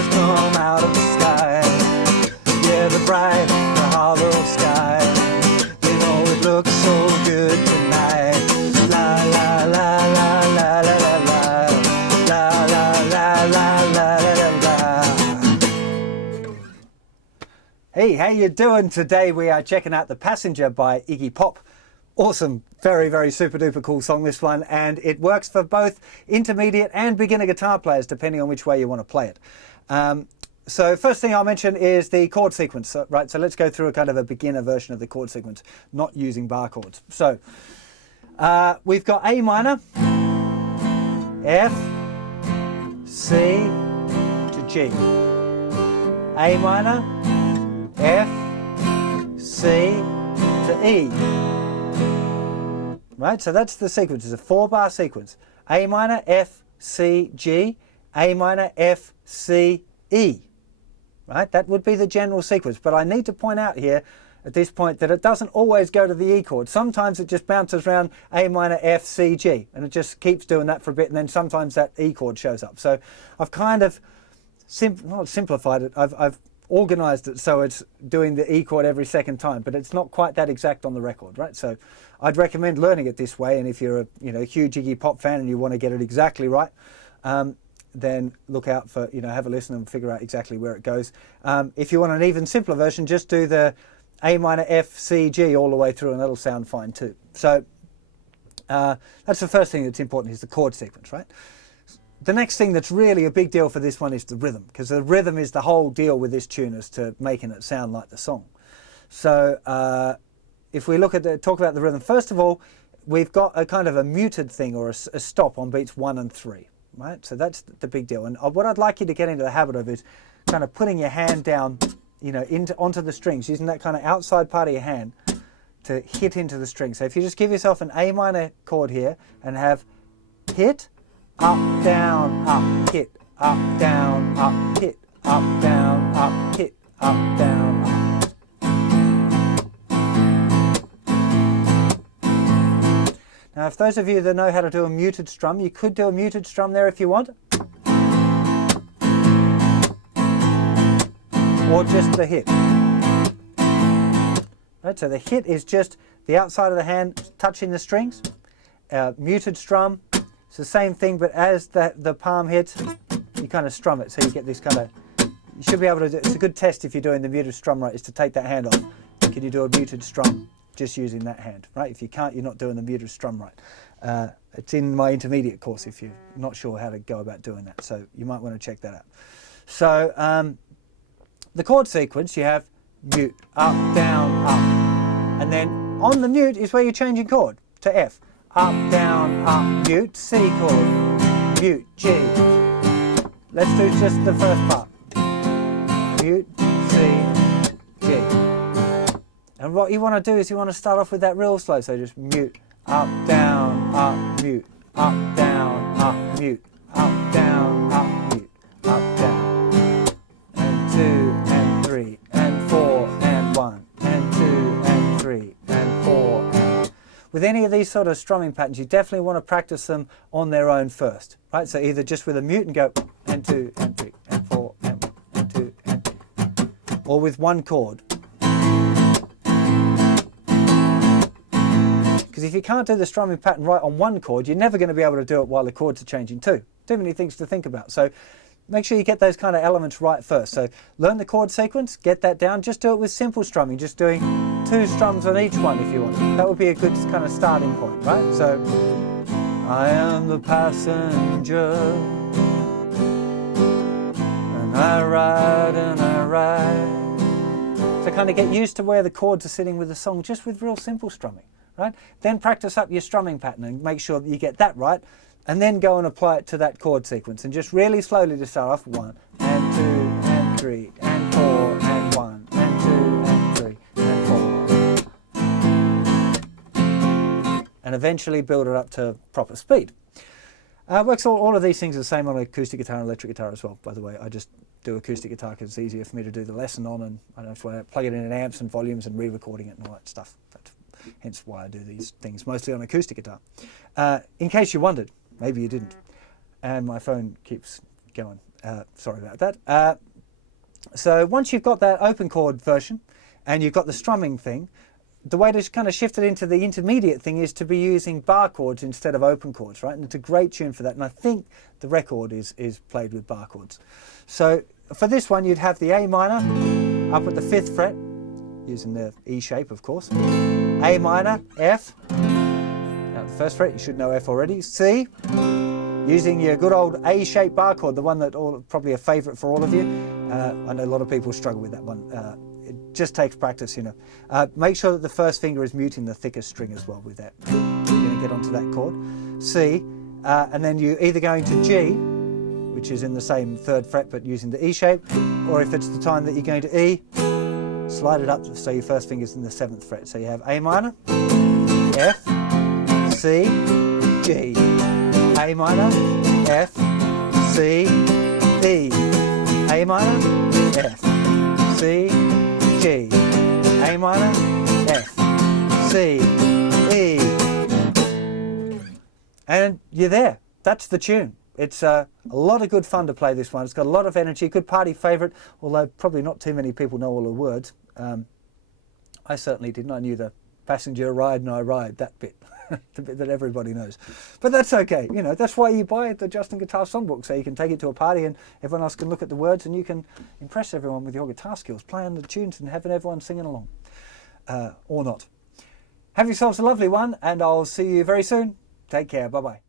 stars come out of the sky. Yeah, the bright, the hollow sky. You know it looks so good tonight. La la la la la la la la. La la la la la la la. Hey, how you doing? Today we are checking out The Passenger by Iggy Pop. Awesome, very, very super duper cool song, this one, and it works for both intermediate and beginner guitar players, depending on which way you want to play it. So first thing I'll mention is the chord sequence, right? So let's go through a kind of a beginner version of the chord sequence, not using bar chords. So we've got A minor, F, C to G. A minor, F, C to E. Right, so that's the sequence. It's a 4-bar sequence. A minor, F, C, G, A minor, F, C, E. Right, that would be the general sequence. But I need to point out here at this point that it doesn't always go to the E chord. Sometimes it just bounces around A minor, F, C, G, and it just keeps doing that for a bit, and then sometimes that E chord shows up. So I've kind of not simplified it. I've organized it so it's doing the E chord every second time, but it's not quite that exact on the record, right? So I'd recommend learning it this way, and if you're a huge Iggy Pop fan and you want to get it exactly right, then look out for, have a listen and figure out exactly where it goes. If you want an even simpler version, just do the A minor, F, C, G all the way through, and that'll sound fine too. So that's the first thing that's important, is the chord sequence, right? The next thing that's really a big deal for this one is the rhythm, because the rhythm is the whole deal with this tune, as to making it sound like the song. So if we talk about the rhythm, first of all, we've got a kind of a muted thing, or a stop on beats 1 and 3, right? So that's the big deal. And what I'd like you to get into the habit of is kind of putting your hand down, onto the strings, using that kind of outside part of your hand to hit into the strings. So if you just give yourself an A minor chord here and have hit, up, down, up, hit, up, down, up, hit, up, down, up, hit, up, down, up. Now, if those of you that know how to do a muted strum, you could do a muted strum there if you want. Or just the hit. Right, so the hit is just the outside of the hand touching the strings. Muted strum, it's the same thing, but as the palm hits, you kind of strum it, so you get this kind of, you should be able to do, it's a good test if you're doing the muted strum right, is to take that hand off. Can you do a muted strum just using that hand, right? If you can't, you're not doing the muted strum right. It's in my intermediate course if you're not sure how to go about doing that, so you might want to check that out. So the chord sequence, you have mute, up, down, up, and then on the mute is where you're changing chord to F. Up, down, up, mute, C chord, mute, G. Let's do just the first part. Mute, C, G. And what you want to do is you want to start off with that real slow, so just mute, up, mute, up, down, mute, up, down, mute, up, down. And 2 and 3 and 4 and 1 and 2 and 3 and 4 and... With any of these sort of strumming patterns, you definitely want to practice them on their own first, right? So either just with a mute and go and 2 and 3 and 4 and 1 and 2 and 3, or with one chord. Because if you can't do the strumming pattern right on one chord, you're never going to be able to do it while the chords are changing too. Too many things to think about. So make sure you get those kind of elements right first. So learn the chord sequence, get that down. Just do it with simple strumming, just doing 2 strums on each one if you want. That would be a good kind of starting point, right? So, I am the passenger, and I ride and I ride. So kind of get used to where the chords are sitting with the song, just with real simple strumming, right? Then practice up your strumming pattern and make sure that you get that right, and then go and apply it to that chord sequence, and just really slowly to start off 1 and 2 and 3 and 4 and 1 and 2 and 3 and 4, and eventually build it up to proper speed. Works all of these things are the same on acoustic guitar and electric guitar as well, by the way. I just do acoustic guitar because it's easier for me to do the lesson on, and I don't have to plug it in amps and volumes and re-recording it and all that stuff. Hence why I do these things mostly on acoustic guitar. In case you wondered, maybe you didn't, and my phone keeps going. Sorry about that. So once you've got that open chord version and you've got the strumming thing, the way to kind of shift it into the intermediate thing is to be using bar chords instead of open chords, right? And it's a great tune for that. And I think the record is played with bar chords. So for this one, you'd have the A minor up at the 5th fret, using the E shape, of course. A minor, F, at the 1st fret, you should know F already. C, using your good old A-shaped bar chord, the one that probably a favourite for all of you. I know a lot of people struggle with that one. It just takes practice, you know. Make sure that the first finger is muting the thickest string as well with that. You're going to get onto that chord. C, and then you're either going to G, which is in the same 3rd fret but using the E shape, or if it's the time that you're going to E, slide it up so your first finger's in the 7th fret. So you have A minor, F, C, G. A minor, F, C, E. A minor, F, C, G. A minor, F, C, E. And you're there. That's the tune. It's a lot of good fun to play this one. It's got a lot of energy, good party favourite, although probably not too many people know all the words. I certainly didn't. I knew the passenger ride and I ride, that bit. The bit that everybody knows. But that's okay. You know, that's why you buy the Justin Guitar Songbook, so you can take it to a party and everyone else can look at the words and you can impress everyone with your guitar skills, playing the tunes and having everyone singing along. Or not. Have yourselves a lovely one, and I'll see you very soon. Take care. Bye-bye.